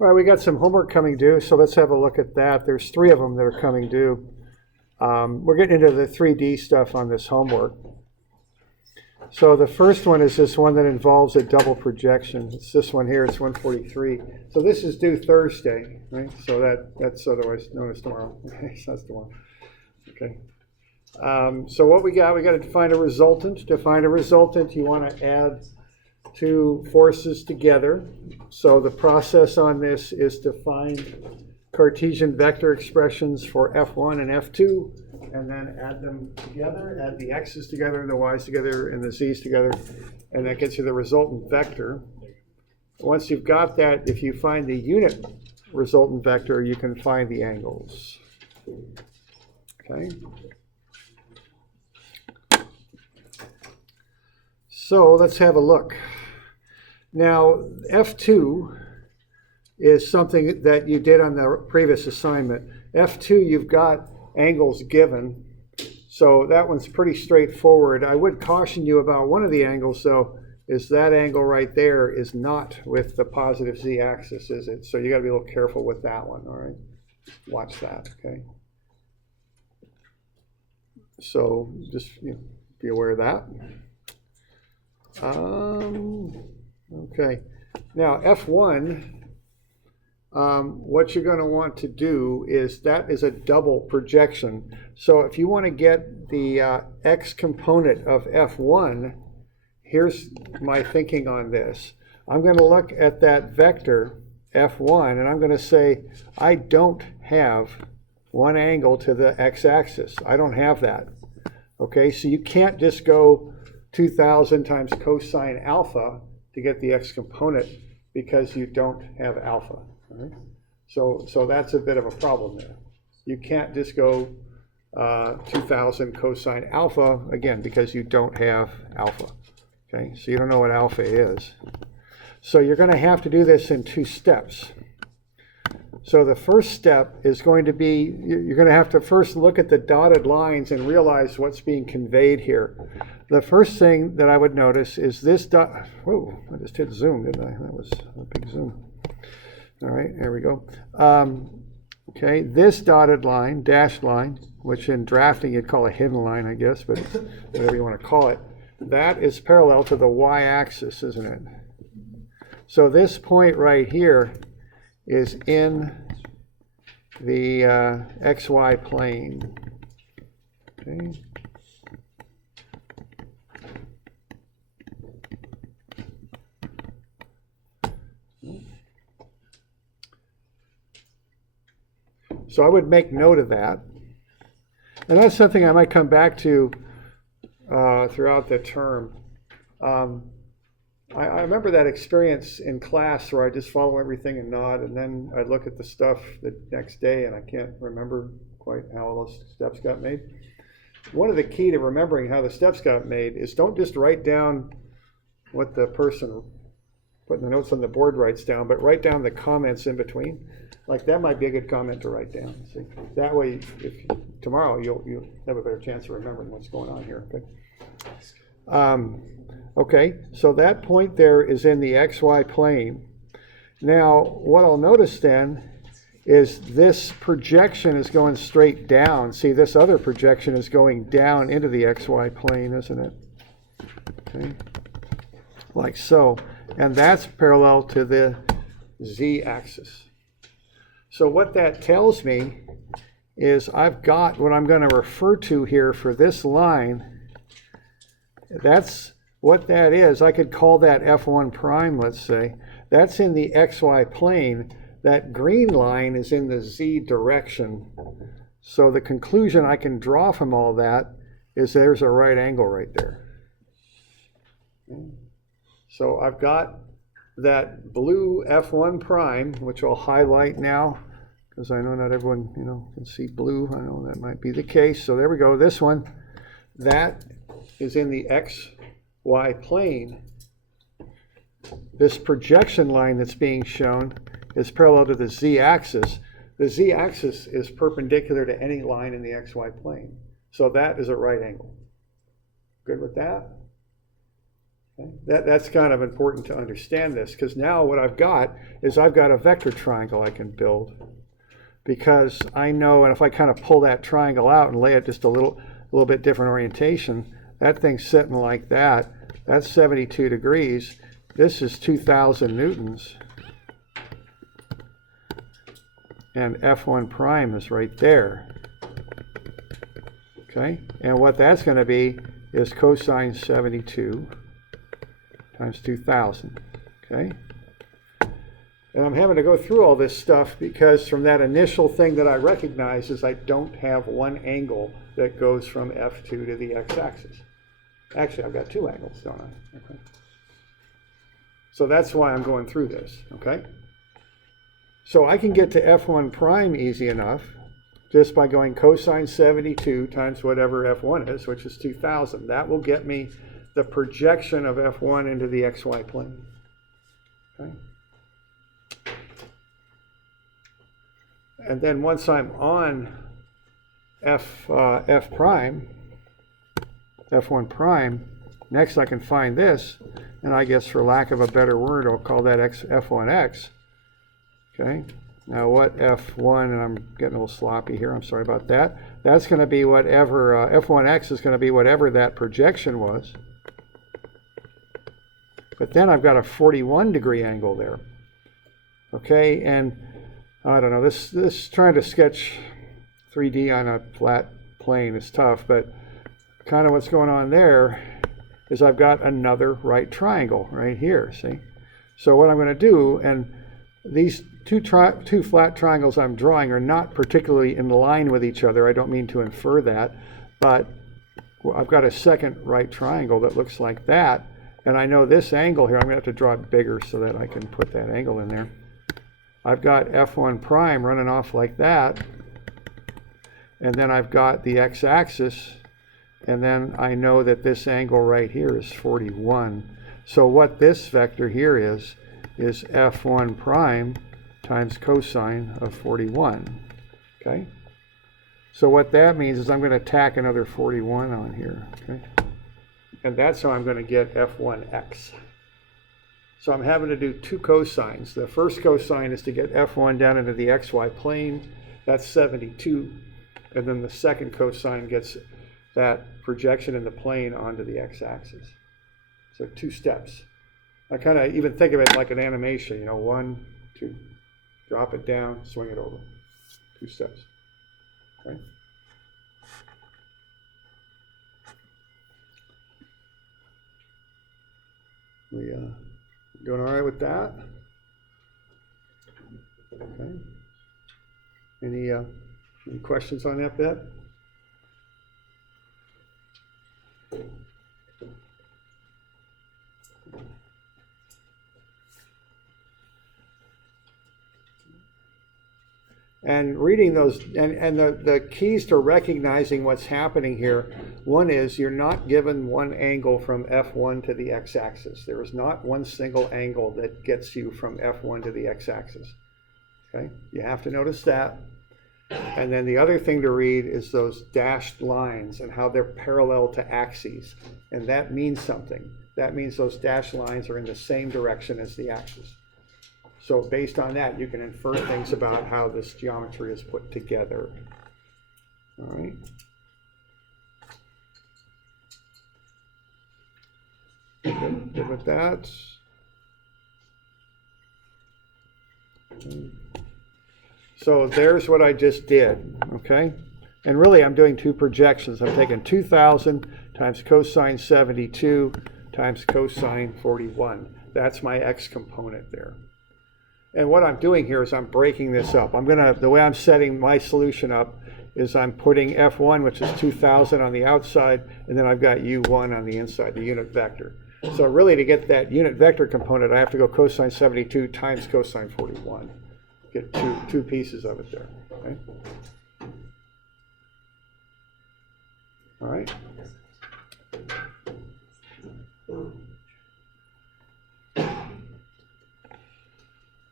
All right, we got some homework coming due, so let's have a look at that. There's 3 of them that are coming due. We're getting into the 3D stuff on this homework. So the first one is this one that involves a double projection. It's this one here, it's 143. So this is due Thursday, right? So that's otherwise known as tomorrow. Okay, so that's tomorrow. Okay. So what we got to define a resultant. To find a resultant, you want to add 2 forces together. So the process on this is to find Cartesian vector expressions for F1 and F2, and then add them together, add the x's together, the y's together, and the z's together, and that gets you the resultant vector. Once you've got that, if you find the unit resultant vector, you can find the angles. Okay. So let's have a look. Now, F2 is something that you did on the previous assignment. F2, you've got angles given, so that one's pretty straightforward. I would caution you about one of the angles, though, is that angle right there is not with the positive z-axis, is it? So you got to be a little careful with that one, all right? Watch that, okay? So just be aware of that. Okay, now F1, what you're going to want to do is that is a double projection. So if you want to get the x component of F1, here's my thinking on this. I'm going to look at that vector F1 and I'm going to say I don't have one angle to the x-axis. I don't have that. Okay, so you can't just go 2,000 times cosine alpha to get the x component because you don't have alpha. Right? So that's a bit of a problem there. You can't just go 2,000 cosine alpha, again, because you don't have alpha. Okay, so you don't know what alpha is. So you're going to have to do this in 2 steps. So the first step is going to be, you're going to have to first look at the dotted lines and realize what's being conveyed here. The first thing that I would notice is this dot, whoa, I just hit zoom, didn't I? That was a big zoom. All right, there we go. Okay, this dotted line, dashed line, which in drafting you'd call a hidden line, I guess, but whatever you want to call it, that is parallel to the y-axis, isn't it? So this point right here is in the xy plane. Okay. So I would make note of that. And that's something I might come back to throughout the term. I remember that experience in class where I just follow everything and nod, and then I look at the stuff the next day and I can't remember quite how all those steps got made. One of the key to remembering how the steps got made is don't just write down what the person putting the notes on the board writes down, but write down the comments in between. Like that might be a good comment to write down. See? That way, if tomorrow you'll have a better chance of remembering what's going on here. Okay. Okay, so that point there is in the xy plane. Now, what I'll notice then is this projection is going straight down. See, this other projection is going down into the xy plane, isn't it? Okay, like so. And that's parallel to the z-axis. So what that tells me is I've got what I'm going to refer to here for this line. That's what that is. I could call that F1 prime, let's say. That's in the xy plane. That green line is in the z direction. So the conclusion I can draw from all that is there's a right angle right there. So I've got that blue F1 prime, which I'll highlight now, because I know not everyone can see blue. I know that might be the case. So there we go. This one, that is in the xy plane. This projection line that's being shown is parallel to the z-axis. The z-axis is perpendicular to any line in the xy plane. So that is a right angle. Good with that? Okay? That's kind of important to understand this, because now what I've got is I've got a vector triangle I can build, because I know, and if I kind of pull that triangle out and lay it just a little bit different orientation, that thing's sitting like that. That's 72 degrees. This is 2,000 newtons. And F1 prime is right there. Okay, and what that's going to be is cosine 72 times 2,000. Okay, and I'm having to go through all this stuff because from that initial thing that I recognize is I don't have one angle that goes from F2 to the x-axis. Actually, I've got two angles, don't I? Okay. So that's why I'm going through this, okay? So I can get to F1 prime easy enough just by going cosine 72 times whatever F1 is, which is 2,000. That will get me the projection of F1 into the xy plane. Okay? And then once I'm on F prime, F1 prime, next I can find this, and I guess for lack of a better word, I'll call that F1x. Okay, now what F1, and I'm getting a little sloppy here, I'm sorry about that. That's going to be whatever, F1x is going to be whatever that projection was. But then I've got a 41 degree angle there. Okay, and I don't know, this trying to sketch 3D on a flat plane is tough, but kind of what's going on there is I've got another right triangle right here, see? So what I'm going to do, and these two flat triangles I'm drawing are not particularly in line with each other. I don't mean to infer that, but I've got a second right triangle that looks like that, and I know this angle here, I'm going to have to draw it bigger so that I can put that angle in there. I've got F1 prime running off like that, and then I've got the x-axis, and then I know that this angle right here is 41. So what this vector here is F1 prime times cosine of 41. Okay? So what that means is I'm going to tack another 41 on here. Okay? And that's how I'm going to get F1x. So I'm having to do two cosines. The first cosine is to get F1 down into the xy plane. That's 72. And then the second cosine gets that projection in the plane onto the x-axis. So two steps. I kind of even think of it like an animation, you know, 1, 2, drop it down, swing it over. 2 steps. Okay? We doing all right with that? Okay. Any questions on that bit? And reading those, and the keys to recognizing what's happening here, one is you're not given one angle from F1 to the x-axis. There is not one single angle that gets you from F1 to the x-axis. Okay, you have to notice that. And then the other thing to read is those dashed lines and how they're parallel to axes. And that means something. That means those dashed lines are in the same direction as the axis. So based on that, you can infer things about how this geometry is put together. All right. Good with that. Okay. So there's what I just did, okay? And really I'm doing two projections. I'm taking 2,000 times cosine 72 times cosine 41. That's my x component there. And what I'm doing here is I'm breaking this up. The way I'm setting my solution up is I'm putting F1, which is 2,000 on the outside, and then I've got U1 on the inside, the unit vector. So really to get that unit vector component, I have to go cosine 72 times cosine 41. Get two pieces of it there. Okay? All right.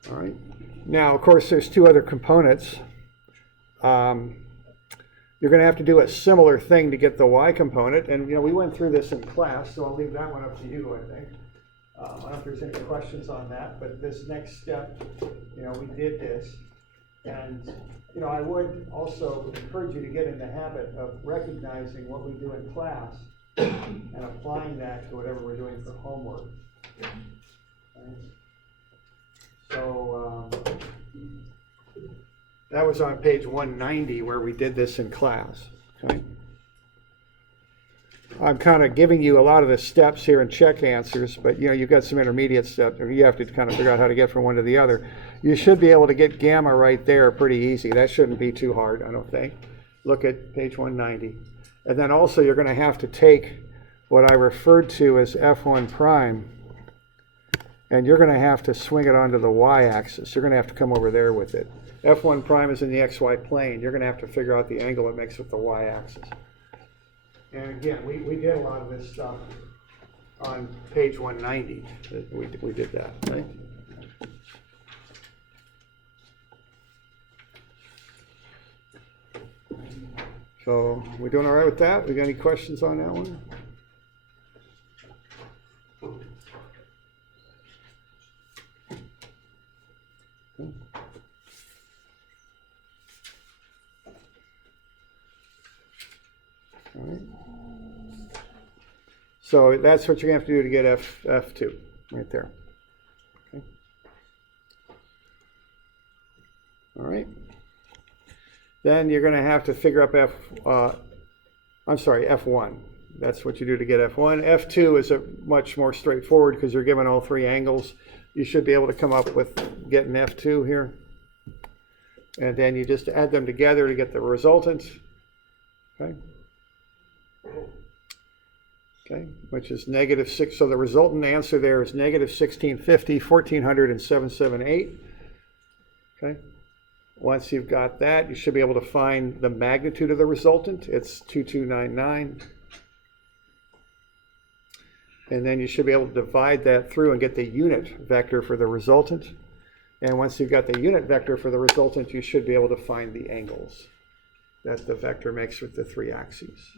All right. Now, of course, there's two other components. you're going to have to do a similar thing to get the y component. And we went through this in class, so I'll leave that one up to you, I think. I don't know if there's any questions on that, but this next step, we did this. And, I would also encourage you to get in the habit of recognizing what we do in class and applying that to whatever we're doing for homework. Okay? So that was on page 190 where we did this in class. Okay? I'm kind of giving you a lot of the steps here in check answers, but you've got some intermediate steps, or you have to kind of figure out how to get from one to the other. You should be able to get gamma right there pretty easy. That shouldn't be too hard, I don't think. Look at page 190. And then also you're going to have to take what I referred to as F1 prime, and you're going to have to swing it onto the y-axis. You're going to have to come over there with it. F1 prime is in the xy plane. You're going to have to figure out the angle it makes with the y-axis. And again, we did a lot of this stuff on page 190. We did that, right? So we doing all right with that? We got any questions on that one? All right. So that's what you're going to have to do to get F2, right there. Okay. All right. Then you're going to have to figure up F1. That's what you do to get F1. F2 is much more straightforward because you're given all three angles. You should be able to come up with getting F2 here. And then you just add them together to get the resultant. Okay. Okay, which is -6. So the resultant answer there is -1650, 1400, and 778. Okay. Once you've got that, you should be able to find the magnitude of the resultant. It's 2299. And then you should be able to divide that through and get the unit vector for the resultant. And once you've got the unit vector for the resultant, you should be able to find the angles that the vector makes with the three axes.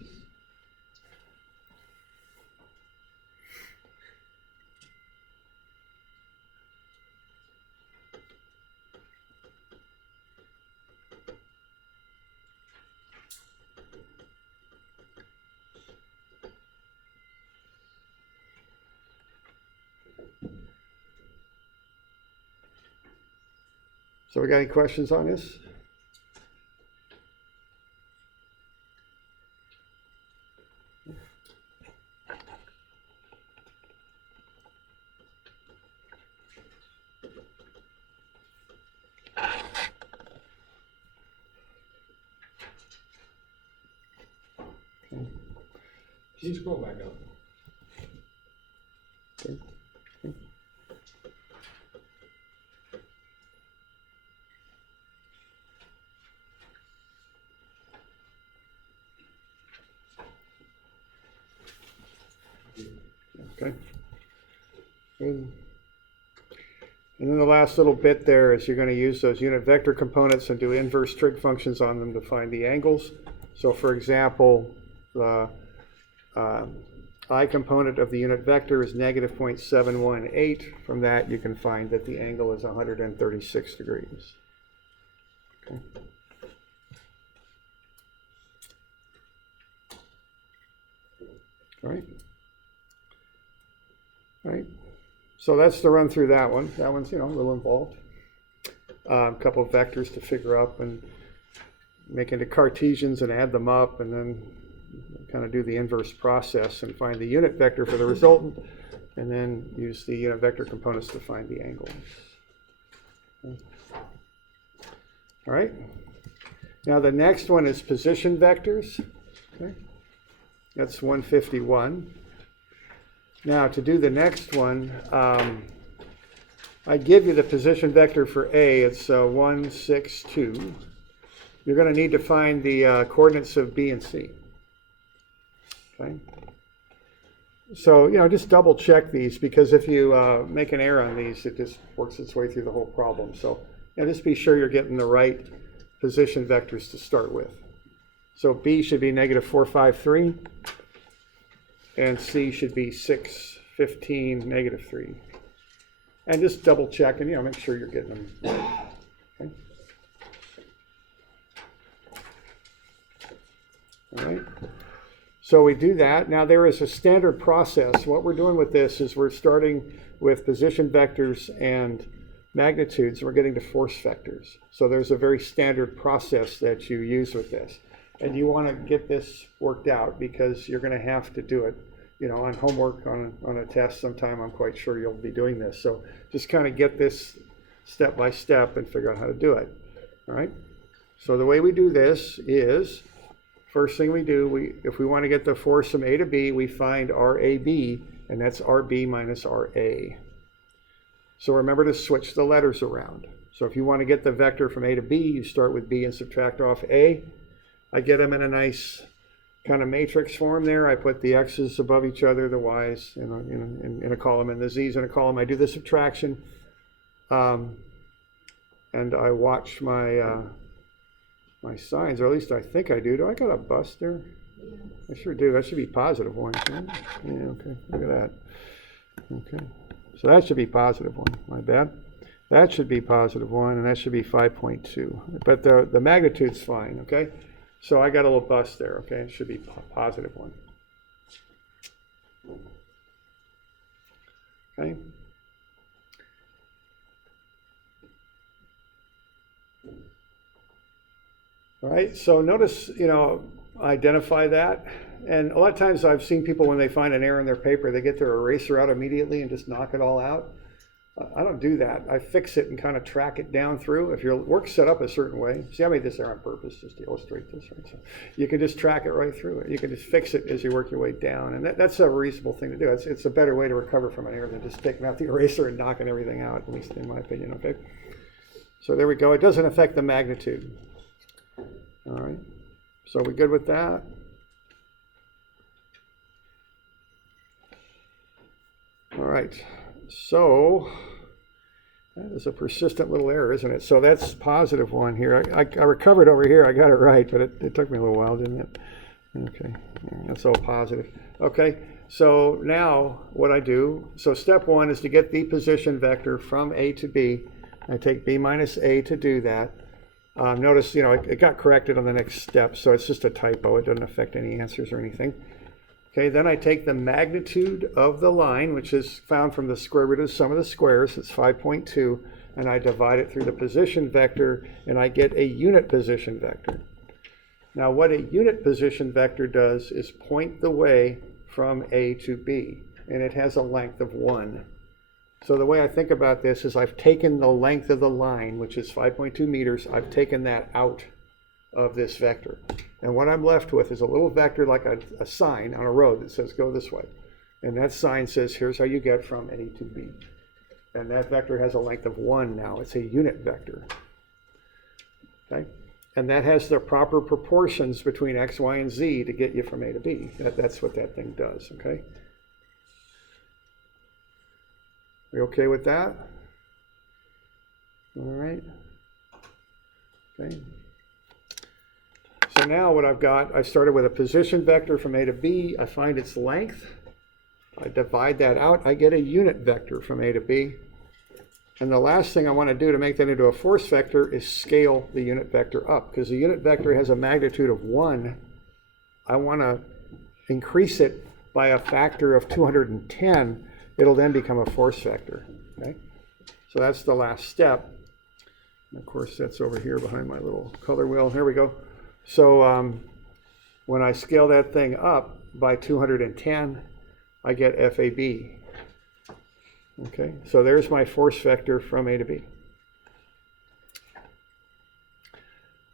So we got any questions on this? Can you scroll back up? Okay. Okay. And then the last little bit there is you're going to use those unit vector components and do inverse trig functions on them to find the angles. So for example, the I component of the unit vector is -0.718. From that you can find that the angle is 136 degrees. Okay. All right. All right. So that's the run through that one. That one's, a little involved. A couple of vectors to figure up and make into Cartesians and add them up, and then kind of do the inverse process and find the unit vector for the resultant, and then use the unit vector components to find the angles. Okay. All right. Now the next one is position vectors. Okay. That's 151. Now to do the next one, I give you the position vector for A. It's 1, 6, 2. You're going to need to find the coordinates of B and C. Okay. So, just double check these, because if you make an error on these, it just works its way through the whole problem. So, just be sure you're getting the right position vectors to start with. So B should be negative 4, 5, 3. And C should be 6, 15, negative 3. And just double check and, make sure you're getting them. Okay. All right. So we do that. Now there is a standard process. What we're doing with this is we're starting with position vectors and magnitudes. We're getting to force vectors. So there's a very standard process that you use with this. And you want to get this worked out because you're going to have to do it, on homework, on a test sometime. I'm quite sure you'll be doing this. So just kind of get this step by step and figure out how to do it. All right. So the way we do this is, first thing we do, if we want to get the force from A to B, we find RAB, and that's RB minus RA. So remember to switch the letters around. So if you want to get the vector from A to B, you start with B and subtract off A. I get them in a nice kind of matrix form there. I put the x's above each other, the y's in a column, and the z's in a column. I do the subtraction, and I watch my my signs, or at least I think I do. Do I got a bus there? Yeah. I sure do. That should be positive 1. Right? Yeah, okay. Look at that. Okay. So that should be positive 1. My bad. That should be positive 1, and that should be 5.2. But the magnitude's fine, okay? So I got a little bus there, okay? It should be positive 1. Okay? All right, so notice, identify that. And a lot of times I've seen people when they find an error in their paper, they get their eraser out immediately and just knock it all out. I don't do that. I fix it and kind of track it down through. If your work's set up a certain way, see, I made this error on purpose just to illustrate this, right? So you can just track it right through it. You can just fix it as you work your way down. And that's a reasonable thing to do. It's a better way to recover from an error than just taking out the eraser and knocking everything out, at least in my opinion, okay? So there we go. It doesn't affect the magnitude. All right, so we good with that? All right, so that is a persistent little error, isn't it? So that's positive 1 here. I recovered over here. I got it right, but it took me a little while, didn't it? Okay, that's all positive. Okay, so now what I do, so step 1 is to get the position vector from A to B. I take B minus A to do that. Notice, it got corrected on the next step, so it's just a typo. It doesn't affect any answers or anything. Okay, then I take the magnitude of the line, which is found from the square root of the sum of the squares, it's 5.2, and I divide it through the position vector, and I get a unit position vector. Now, what a unit position vector does is point the way from A to B, and it has a length of 1. So the way I think about this is I've taken the length of the line, which is 5.2 meters, I've taken that out of this vector. And what I'm left with is a little vector like a sign on a road that says go this way. And that sign says here's how you get from A to B. And that vector has a length of 1 now. It's a unit vector. Okay? And that has the proper proportions between x, y, and z to get you from A to B. That's what that thing does, okay? Are you okay with that? All right. Okay. So now what I've got, I started with a position vector from A to B. I find its length. I divide that out. I get a unit vector from A to B. And the last thing I want to do to make that into a force vector is scale the unit vector up. Because the unit vector has a magnitude of 1. I want to increase it by a factor of 210. It'll then become a force vector, okay? So that's the last step. And of course, that's over here behind my little color wheel. Here we go. So when I scale that thing up by 210, I get FAB. Okay, so there's my force vector from A to B.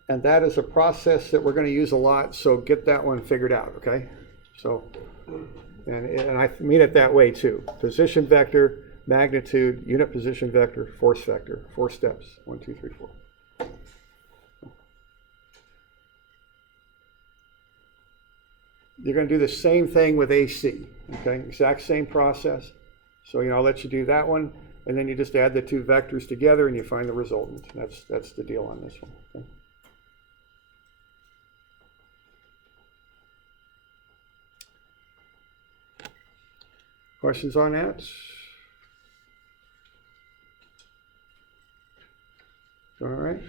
And that is a process that we're going to use a lot, so get that one figured out, okay? So, and I mean it that way too. Position vector, magnitude, unit position vector, force vector. 4 steps. 1, 2, 3, 4. You're going to do the same thing with AC, okay? Exact same process. So, I'll let you do that one, and then you just add the 2 vectors together and you find the resultant. That's the deal on this one. Okay? Questions on that? All right.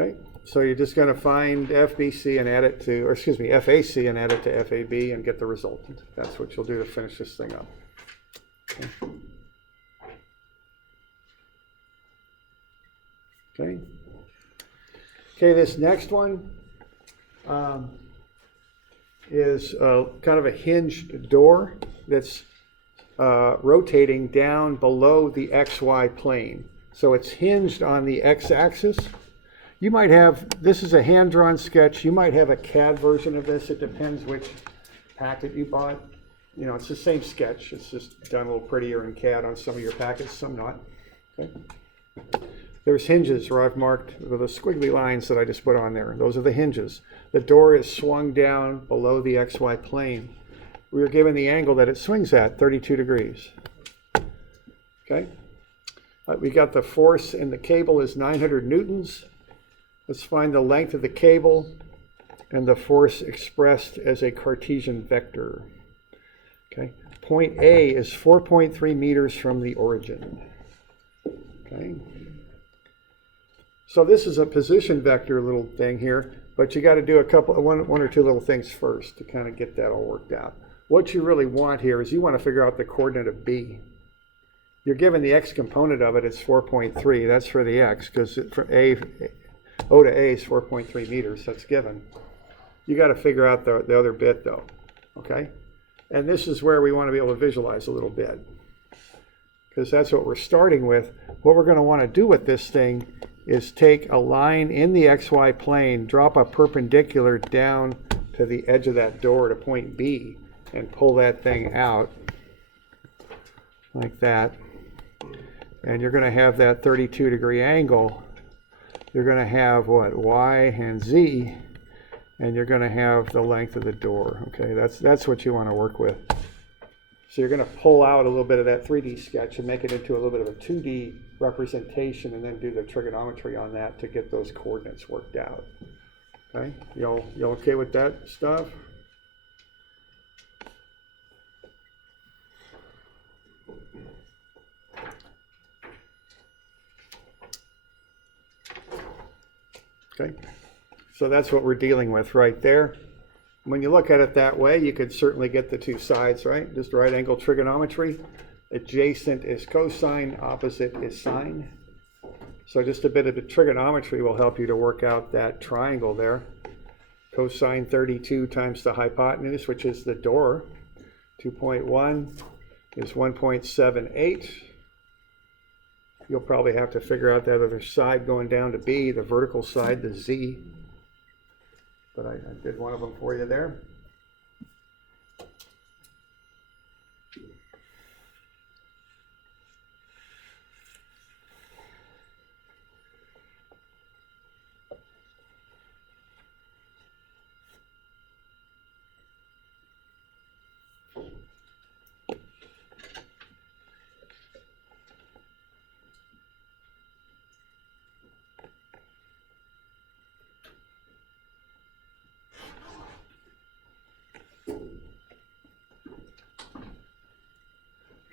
Okay, so you're just going to find FBC and add it to, or excuse me, FAC and add it to FAB and get the resultant. That's what you'll do to finish this thing up. Okay. Okay, this next one is kind of a hinged door that's rotating down below the XY plane. So it's hinged on the x-axis. You might have, this is a hand-drawn sketch. You might have a CAD version of this. It depends which packet you bought. You know, it's the same sketch. It's just done a little prettier in CAD on some of your packets, some not. Okay. There's hinges where I've marked with the squiggly lines that I just put on there. Those are the hinges. The door is swung down below the XY plane. We are given the angle that it swings at, 32 degrees. Okay. We got the force in the cable is 900 newtons. Let's find the length of the cable and the force expressed as a Cartesian vector. Okay. Point A is 4.3 meters from the origin. Okay. So this is a position vector little thing here, but you got to do one or two little things first to kind of get that all worked out. What you really want here is you want to figure out the coordinate of B. You're given the x component of it, it's 4.3. That's for the x, because for O to A is 4.3 meters. That's given. You got to figure out the other bit, though. Okay? And this is where we want to be able to visualize a little bit, because that's what we're starting with. What we're going to want to do with this thing is take a line in the XY plane, drop a perpendicular down to the edge of that door to point B, and pull that thing out like that. And you're going to have that 32-degree angle. You're going to have what? Y and Z, and you're going to have the length of the door. Okay, that's what you want to work with. So you're going to pull out a little bit of that 3D sketch and make it into a little bit of a 2D representation, and then do the trigonometry on that to get those coordinates worked out. Okay, you okay with that stuff? Okay, so that's what we're dealing with right there. When you look at it that way, you could certainly get the two sides, right? Just right angle trigonometry. Adjacent is cosine, opposite is sine. So just a bit of the trigonometry will help you to work out that triangle there. Cosine 32 times the hypotenuse, which is the door. 2.1 is 1.78. You'll probably have to figure out that other side going down to B, the vertical side, the Z. But I did one of them for you there.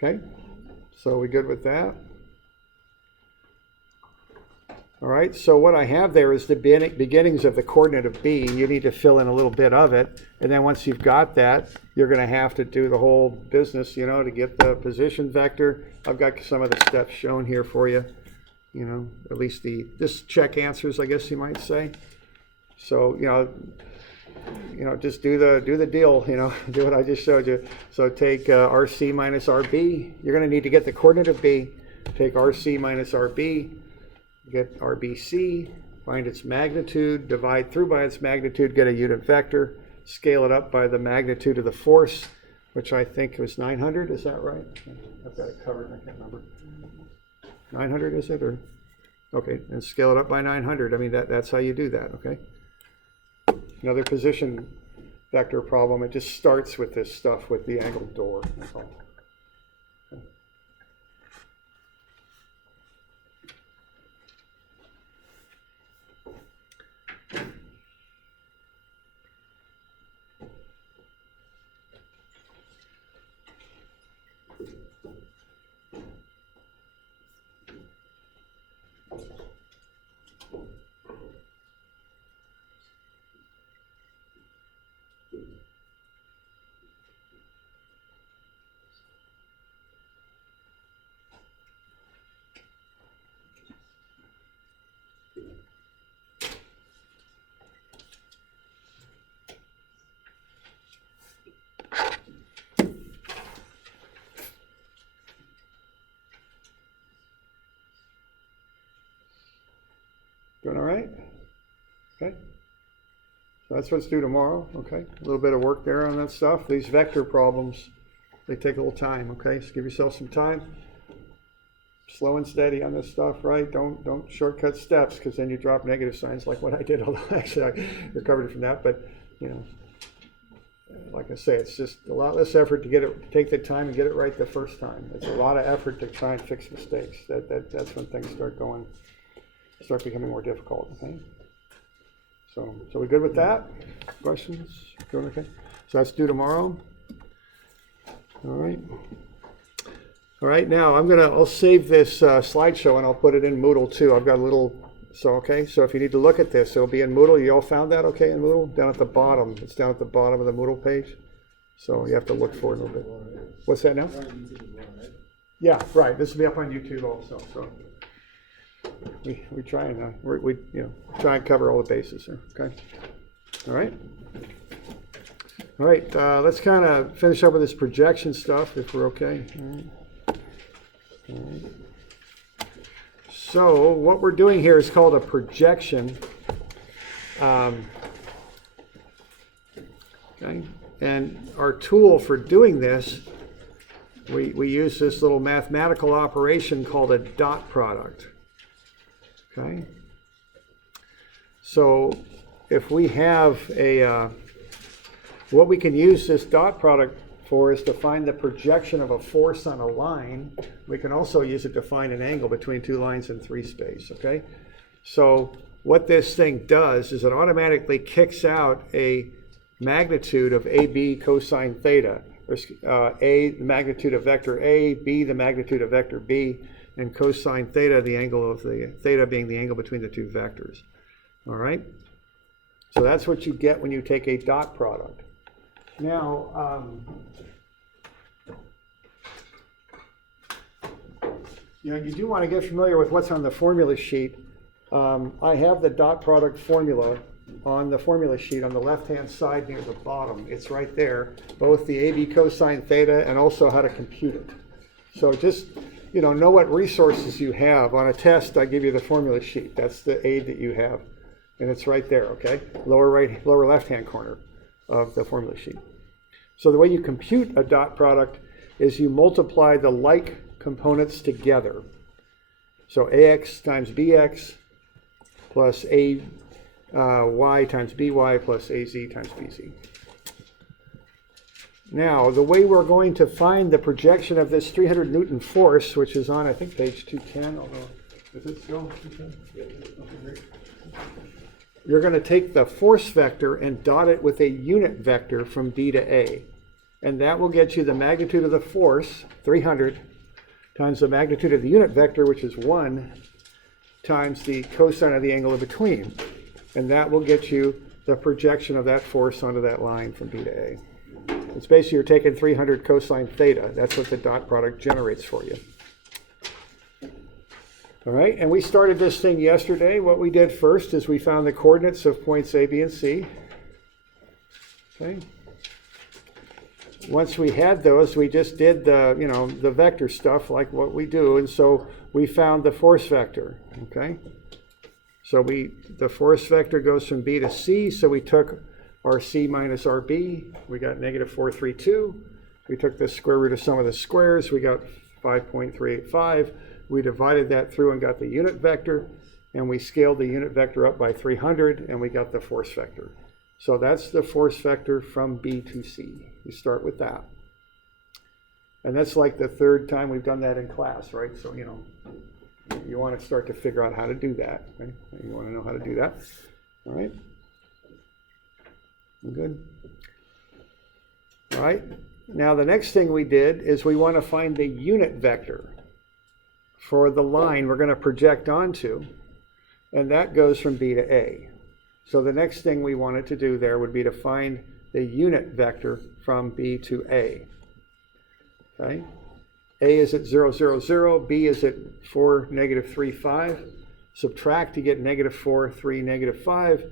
Okay, so we good with that? All right, so what I have there is the beginnings of the coordinate of B. You need to fill in a little bit of it, and then once you've got that, you're going to have to do the whole business, you know, to get the position vector. I've got some of the steps shown here for you, you know, at least this check answers, I guess you might say. So, you know, just do the deal, you know, do what I just showed you. So take RC minus RB. You're going to need to get the coordinate of B. Take RC minus RB, get RBC, find its magnitude, divide through by its magnitude, get a unit vector, scale it up by the magnitude of the force, which I think was 900. Is that right? I've got it covered. I can't remember. 900 is it? Or okay, and scale it up by 900. I mean, that's how you do that, okay? Another position vector problem, it just starts with this stuff with the angled door. That's all. Okay. So that's what's due tomorrow, okay? A little bit of work there on that stuff. These vector problems, they take a little time, okay? So give yourself some time. Slow and steady on this stuff, right? Don't shortcut steps, because then you drop negative signs like what I did, although actually I recovered from that. But, you know, like I say, it's just a lot less effort to take the time and get it right the first time. It's a lot of effort to try and fix mistakes. That's when things start becoming more difficult, okay? So we good with that? Questions? Going okay? So that's due tomorrow. All right. All right, now I'll save this slideshow and I'll put it in Moodle too. I've got a little, so if you need to look at this, it'll be in Moodle. You all found that okay in Moodle? Down at the bottom. It's down at the bottom of the Moodle page. So you have to look for it a little bit. What's that now? Yeah, right. This will be up on YouTube also. So we try and try and cover all the bases here. Okay. All right. All right. Let's kind of finish up with this projection stuff if we're okay. All right. All right. So what we're doing here is called a projection. Okay. And our tool for doing this, we use this little mathematical operation called a dot product. Okay. So if we have what we can use this dot product for is to find the projection of a force on a line. We can also use it to find an angle between two lines in 3 space, okay? So what this thing does is it automatically kicks out a magnitude of AB cosine theta. There's A, the magnitude of vector A, B, the magnitude of vector B, and cosine theta, the angle of the theta being the angle between the two vectors, all right? So that's what you get when you take a dot product. Now, you do want to get familiar with what's on the formula sheet. I have the dot product formula on the formula sheet on the left-hand side near the bottom. It's right there, both the AB cosine theta and also how to compute it. So just, know what resources you have. On a test, I give you the formula sheet. That's the aid that you have. And it's right there, okay? Lower left-hand corner of the formula sheet. So the way you compute a dot product is you multiply the like components together. So AX times BX plus AY times BY plus AZ times BZ. Now, the way we're going to find the projection of this 300 Newton force, which is on, I think, page 210, although, is it still 210? Yeah, okay, great. You're going to take the force vector and dot it with a unit vector from B to A. And that will get you the magnitude of the force, 300, times the magnitude of the unit vector, which is 1, times the cosine of the angle in between. And that will get you the projection of that force onto that line from B to A. It's basically you're taking 300 cosine theta. That's what the dot product generates for you. All right, and we started this thing yesterday. What we did first is we found the coordinates of points A, B, and C. Okay. Once we had those, we just did the vector stuff like what we do, and so we found the force vector. Okay. So the force vector goes from B to C. So we took our C minus our B. We got negative 432. We took the square root of sum of the squares. We got 5.385. We divided that through and got the unit vector, and we scaled the unit vector up by 300, and we got the force vector. So that's the force vector from B to C. We start with that. And that's like the 3rd time we've done that in class, right? So, you want to start to figure out how to do that. Right? You want to know how to do that. All right? Good? All right. Now, the next thing we did is we want to find the unit vector for the line we're going to project onto, and that goes from B to A. So the next thing we wanted to do there would be to find the unit vector from B to A. Okay? A is at 0, 0, 0. B is at 4, negative 3, 5. Subtract to get negative 4, 3, negative 5.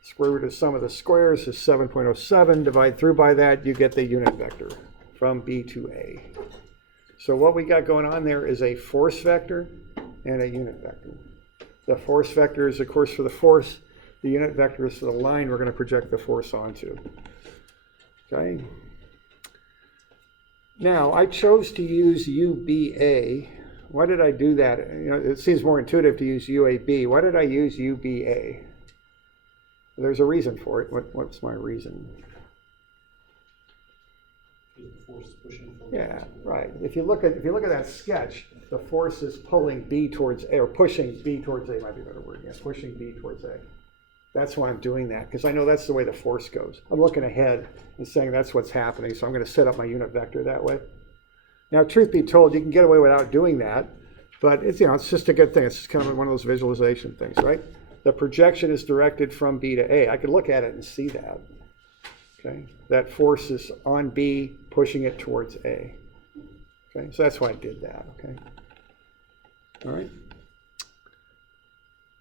Square root of sum of the squares is 7.07. Divide through by that, you get the unit vector from B to A. So what we got going on there is a force vector and a unit vector. The force vector is, of course, for the force, The unit vector is the line we're going to project the force onto. Okay. Now, I chose to use UBA. Why did I do that? You know, it seems more intuitive to use UAB. Why did I use UBA? There's a reason for it. What's my reason? The force is pushing from Yeah, right. If you look at that sketch, the force is pulling B towards A, or pushing B towards A might be a better word. Yeah, pushing B towards A. That's why I'm doing that, because I know that's the way the force goes. I'm looking ahead and saying that's what's happening, so I'm going to set up my unit vector that way. Now, truth be told, you can get away without doing that, but it's, you know, it's just a good thing. It's just kind of one of those visualization things, right? The projection is directed from B to A. I could look at it and see that. Okay, that force is on B, pushing it towards A. Okay, so that's why I did that. Okay, all right.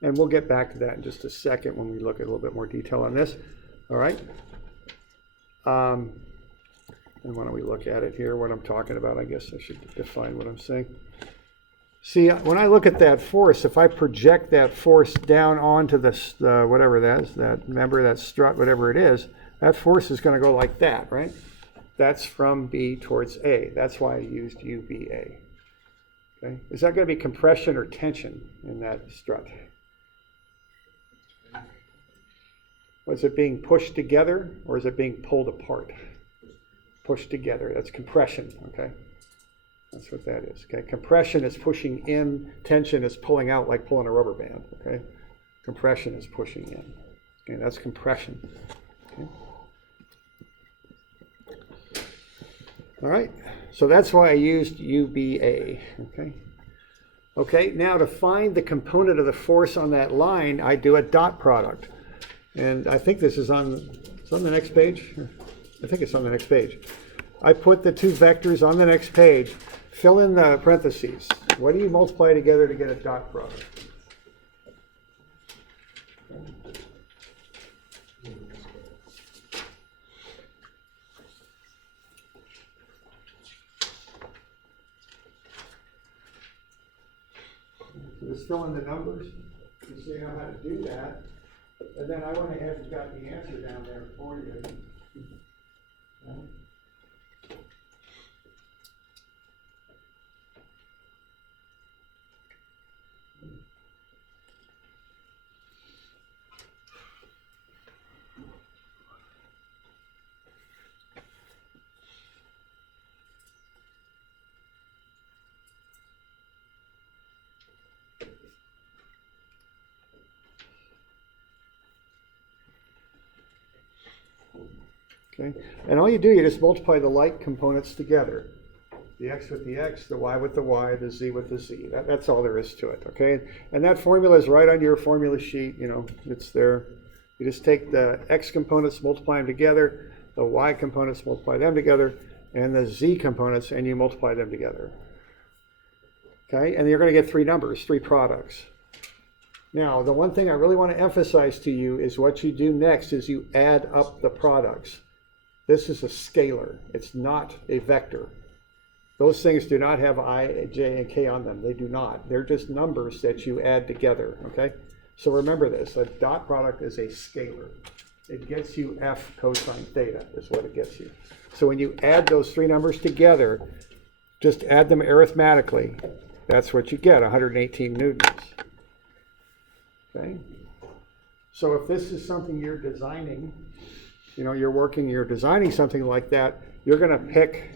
And we'll get back to that in just a second when we look at a little bit more detail on this. All right. And why don't we look at it here, what I'm talking about? I guess I should define what I'm saying. See, when I look at that force, if I project that force down onto this, whatever that is, that member, that strut, whatever it is, that force is going to go like that, right? That's from B towards A. That's why I used UBA. Okay. Is that going to be compression or tension in that strut? Was it being pushed together or is it being pulled apart? Pushed together. That's compression, okay? That's what that is, okay? Compression is pushing in, tension is pulling out, like pulling a rubber band, okay? Compression is pushing in. Okay, that's compression. Okay. All right, so that's why I used UBA, okay? Okay, now to find the component of the force on that line, I do a dot product. And I think this is on the next page. I think it's on the next page. I put the two vectors on the next page, fill in the parentheses. What do you multiply together to get a dot product? So just fill in the numbers, you see how to do that. And then I went ahead and got the answer down there for you. Okay, and all you do, you just multiply the like components together. The x with the x, the y with the y, the z with the z. That's all there is to it, okay? And that formula is right on your formula sheet, you know, it's there. You just take the x components, multiply them together, the y components, multiply them together, and the z components, and you multiply them together. Okay, and you're going to get three numbers, three products. Now, the one thing I really want to emphasize to you is what you do next is you add up the products. This is a scalar. It's not a vector. Those things do not have I, j, and k on them. They do not. They're just numbers that you add together, okay? So remember this, a dot product is a scalar. It gets you f cosine theta is what it gets you. So when you add those three numbers together, just add them arithmetically. That's what you get, 118 newtons. Okay? So if this is something you're designing, you know, you're designing something like that, you're going to pick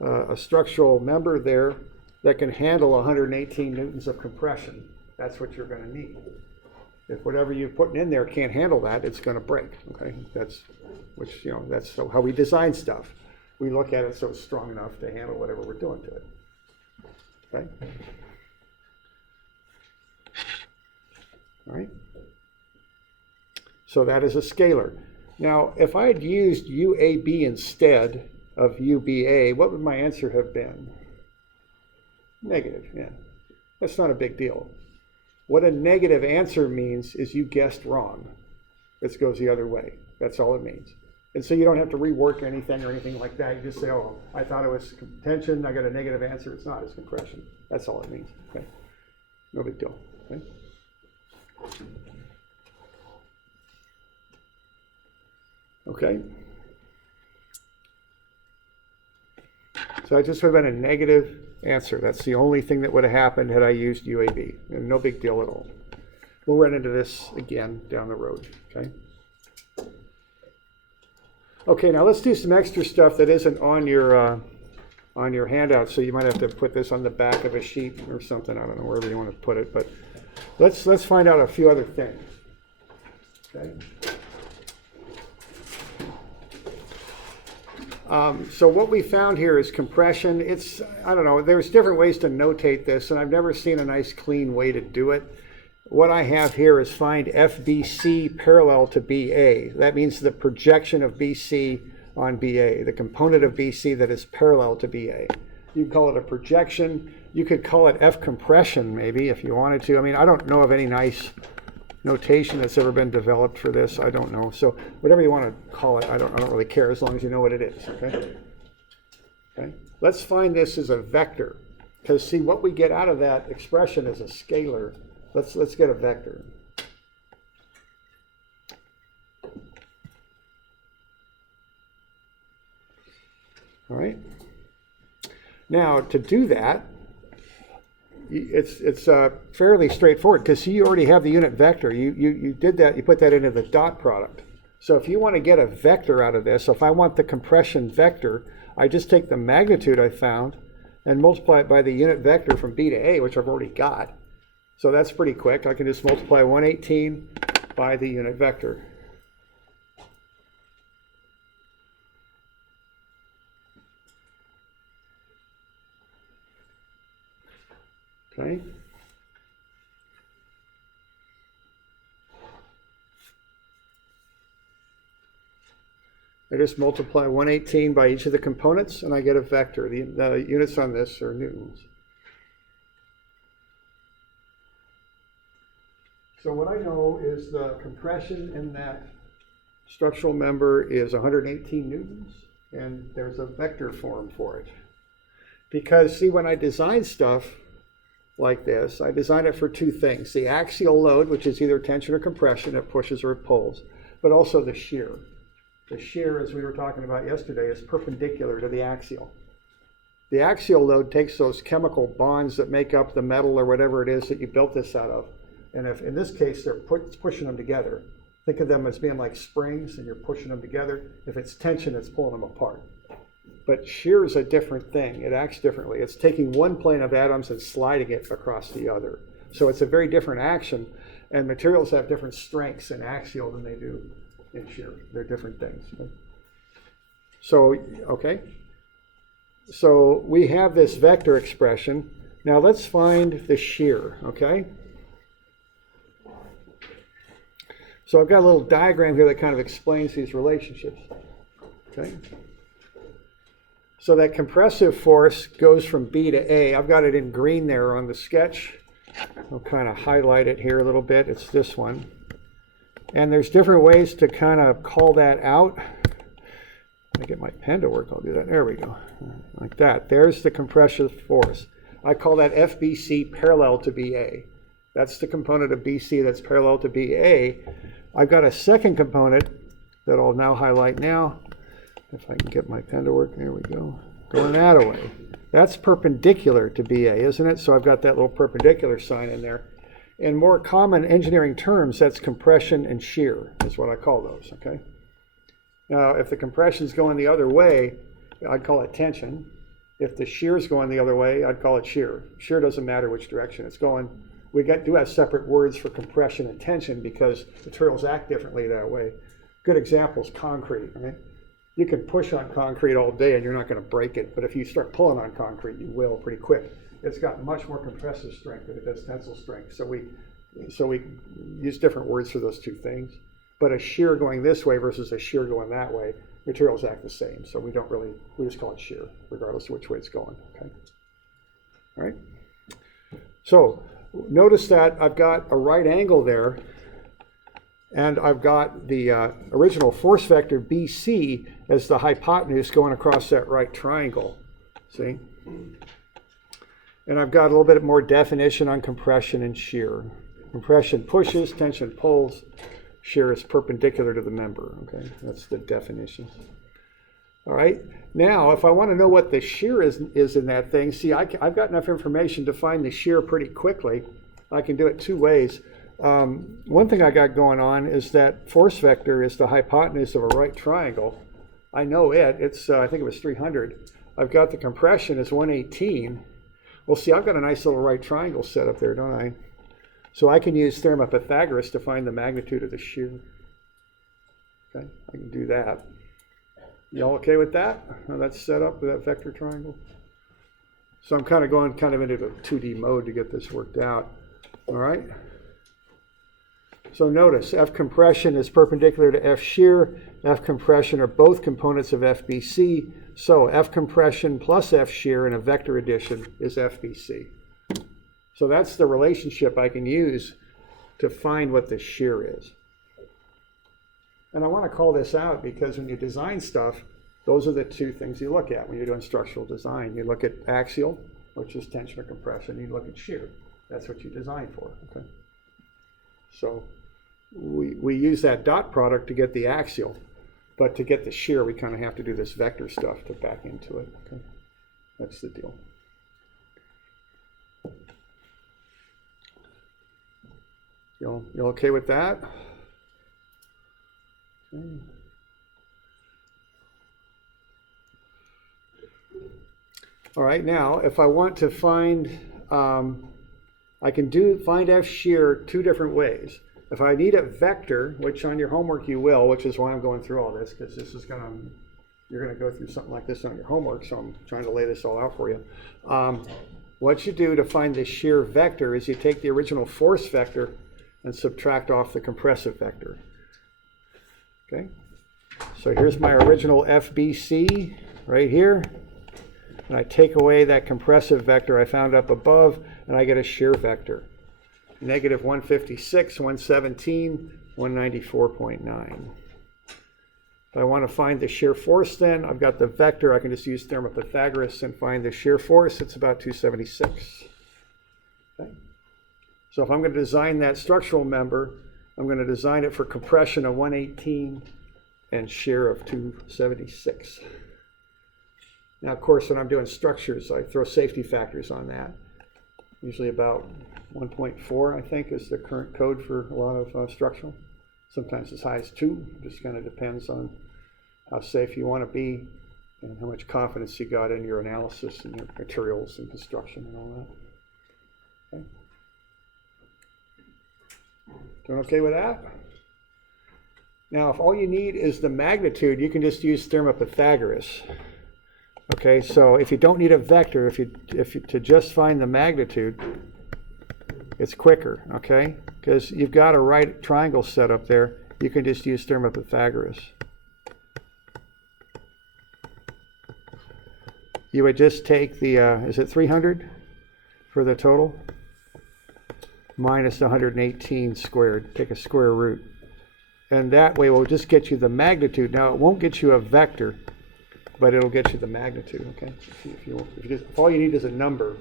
a structural member there that can handle 118 newtons of compression. That's what you're going to need. If whatever you're putting in there can't handle that, it's going to break. Okay, that's how we design stuff. We look at it so it's strong enough to handle whatever we're doing to it. Okay. All right. So that is a scalar. Now, if I had used UAB instead of UBA, what would my answer have been? Negative, yeah. That's not a big deal. What a negative answer means is you guessed wrong. This goes the other way. That's all it means. And so you don't have to rework anything or anything like that. You just say, oh, I thought it was tension, I got a negative answer. It's not, it's compression. That's all it means, okay? No big deal, okay? Okay. So I just would have been a negative answer. That's the only thing that would have happened had I used UAB. And no big deal at all. We'll run into this again down the road, okay? Okay, now let's do some extra stuff that isn't on your handout, so you might have to put this on the back of a sheet or something. I don't know, wherever you want to put it, but let's find out a few other things, okay? So what we found here is compression. I don't know, there's different ways to notate this, and I've never seen a nice clean way to do it. What I have here is find FBC parallel to BA. That means the projection of BC on BA, the component of BC that is parallel to BA. You can call it a projection. You could call it F compression maybe if you wanted to. I mean, I don't know of any nice notation that's ever been developed for this. I don't know. So whatever you want to call it, I don't really care as long as you know what it is, okay? Okay. Let's find this as a vector, because see, what we get out of that expression is a scalar. Let's get a vector. All right. Now to do that, it's fairly straightforward because you already have the unit vector. You did that. You put that into the dot product. So if you want to get a vector out of this, if I want the compression vector, I just take the magnitude I found and multiply it by the unit vector from B to A, which I've already got. So that's pretty quick. I can just multiply 118 by the unit vector. Okay. I just multiply 118 by each of the components and I get a vector. The units on this are newtons. So what I know is the compression in that structural member is 118 newtons, and there's a vector form for it. Because see, when I design stuff like this, I design it for two things. The axial load, which is either tension or compression, it pushes or it pulls, but also the shear. The shear, as we were talking about yesterday, is perpendicular to the axial. The axial load takes those chemical bonds that make up the metal or whatever it is that you built this out of. And if in this case they're pushing them together, think of them as being like springs and you're pushing them together. If it's tension, it's pulling them apart. But shear is a different thing. It acts differently. It's taking one plane of atoms and sliding it across the other. So it's a very different action, and materials have different strengths in axial than they do in shear. They're different things. So, okay. So we have this vector expression. Now let's find the shear, okay? So I've got a little diagram here that kind of explains these relationships. Okay. So that compressive force goes from B to A. I've got it in green there on the sketch. I'll kind of highlight it here a little bit. It's this one. And there's different ways to kind of call that out. Let me get my pen to work. I'll do that. There we go. Like that. There's the compressive force. I call that FBC parallel to BA. That's the component of BC that's parallel to BA. I've got a second component that I'll now highlight now. If I can get my pen to work, there we go. Going that away. That's perpendicular to BA, isn't it? So I've got that little perpendicular sign in there. In more common engineering terms, that's compression and shear, is what I call those, okay? Now, if the compression's going the other way, I'd call it tension. If the shear's going the other way, I'd call it shear. Shear doesn't matter which direction it's going. We do have separate words for compression and tension because materials act differently that way. Good example is concrete, right? You can push on concrete all day and you're not going to break it, but if you start pulling on concrete, you will pretty quick. It's got much more compressive strength than it does tensile strength, so we use different words for those two things. But a shear going this way versus a shear going that way, materials act the same, so we just call it shear, regardless of which way it's going, okay? All right? So notice that I've got a right angle there, and I've got the original force vector BC as the hypotenuse going across that right triangle, see? And I've got a little bit more definition on compression and shear. Compression pushes, tension pulls. shear is perpendicular to the member. Okay, that's the definition. All right, now if I want to know what the shear is in that thing, see, I've got enough information to find the shear pretty quickly. I can do it two ways. One thing I got going on is that force vector is the hypotenuse of a right triangle. I know it. It's I think it was 300. I've got the compression as 118. Well, see, I've got a nice little right triangle set up there, don't I? So I can use theorem of Pythagoras to find the magnitude of the shear. Okay, I can do that. Y'all okay with that? How that's set up with that vector triangle? So I'm kind of going into the 2D mode to get this worked out. All right. So notice F compression is perpendicular to F shear. F compression are both components of FBC. So F compression plus F shear in a vector addition is FBC. So that's the relationship I can use to find what the shear is. And I want to call this out because when you design stuff, those are the two things you look at when you're doing structural design. You look at axial, which is tension or compression. You look at shear. That's what you design for. Okay. So we use that dot product to get the axial, but to get the shear, we kind of have to do this vector stuff to back into it. Okay. That's the deal. You okay with that? Okay. All right, now if I want to find, I can find F shear two different ways. If I need a vector, which on your homework you will, which is why I'm going through all this, because this is you're going to go through something like this on your homework, so I'm trying to lay this all out for you. What you do to find the shear vector is you take the original force vector and subtract off the compressive vector. Okay, so here's my original FBC right here, and I take away that compressive vector I found up above, and I get a shear vector. Negative 156, 117, 194.9. If I want to find the shear force then, I've got the vector, I can just use theorem of Pythagoras and find the shear force, it's about 276. Okay. So if I'm going to design that structural member, I'm going to design it for compression of 118 and shear of 276. Now, of course, when I'm doing structures, I throw safety factors on that. Usually about 1.4, I think, is the current code for a lot of structural. Sometimes as high as 2. Just kind of depends on how safe you want to be and how much confidence you got in your analysis and your materials and construction and all that. Okay. Doing okay with that? Now, if all you need is the magnitude, you can just use theorem of Pythagoras. Okay, so if you don't need a vector, if you to just find the magnitude, it's quicker, okay? Because you've got a right triangle set up there, you can just use theorem of Pythagoras. You would just take the, is it 300 for the total? Minus 118 squared, take a square root. And that way we'll just get you the magnitude. Now it won't get you a vector, but it'll get you the magnitude, okay? If all you need is a number,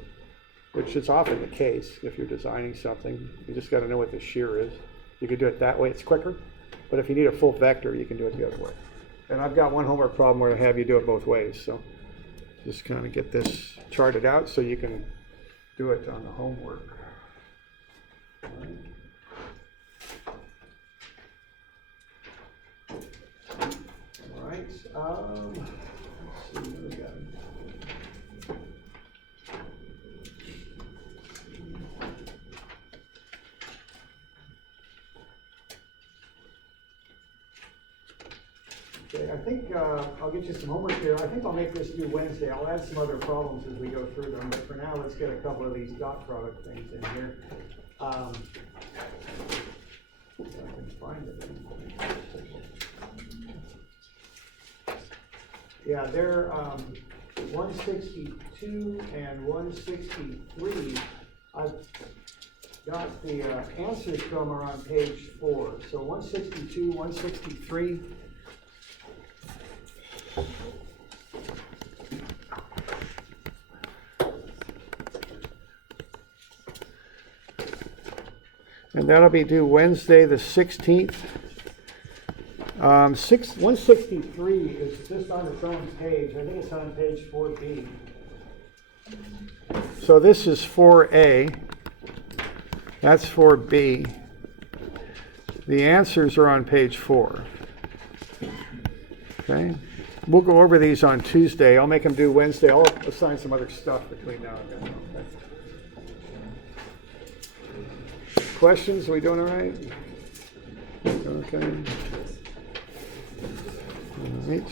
which is often the case if you're designing something, you just got to know what the shear is. You can do it that way, it's quicker. But if you need a full vector, you can do it the other way. And I've got one homework problem where I have you do it both ways. So just kind of get this charted out so you can do it on the homework. All right. Let's see what we got. Okay, I think I'll get you some homework here. I think I'll make this due Wednesday. I'll add some other problems as we go through them, but for now, let's get a couple of these dot product things in here. If I can find it. Yeah, they're 162 and 163. I've got the answers from are on page 4. So 162, 163. And that'll be due Wednesday the 16th. 163 is just on its own page. I think it's on page 4B. So this is 4A. That's 4B. The answers are on page 4. Okay. We'll go over these on Tuesday. I'll make them do Wednesday. I'll assign some other stuff between now and then. Okay. Questions? Are we doing all right? Okay. All right.